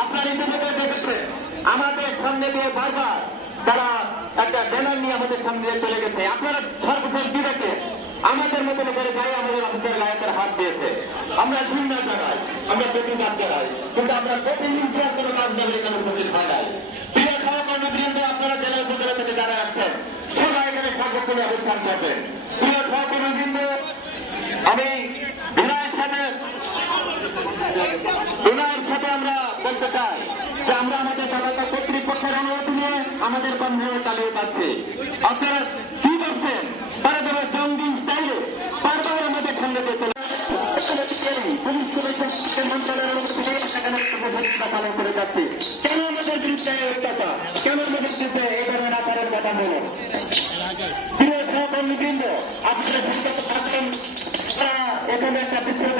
আপনার ইতিমধ্যে দেখেছেন আমাদের সামনে দিয়ে বারবার তারা একটা ব্যানার নিয়ে আমাদের সামনে দিয়ে চলে গেছে। আপনারা সর্বশেষ বিবেকে আমাদের মতন করে গায়ে আমাদের অফিসের গায়ে তারা হাত দিয়েছে। আমরা ঘৃণা জানাই, আমরা প্রতিবাদ জানাই, কিন্তু আমরা প্রতিহিংসার কোনো কাজ নেই এখানে উপস্থিত হয় নাই। প্রিয় সহকর্মীবৃন্দ, আপনারা জেলার উপজেলা থেকে যারা আসছেন সবাই এখানে সার্বক্ষণিক অবস্থান করবেন। প্রিয় সহকর্মীবৃন্দ, আমি বিনয়ের সাথে আমরা বলতে চাই যে আমরা আমাদের সরকার কর্তৃপক্ষের অনুমতি নিয়ে আমাদের কর্মসূচি চালিয়ে যাচ্ছি। আপনারা কি করছেন? তারা যারা জঙ্গি স্টাইলে বারবার আমাদের সঙ্গে পুলিশ মন্ত্রণালয়ের অনুমতি নিয়ে সেখানে পালন করে যাচ্ছি। কেন আমাদের বিরুদ্ধে অত্যাচার, কেন আমাদের বিরুদ্ধে এই ধরনের আচারের কথা বলুন? প্রিয় সহকর্মীবৃন্দ, আপনারা থাকবেন, এখানে একটা বিপ্লব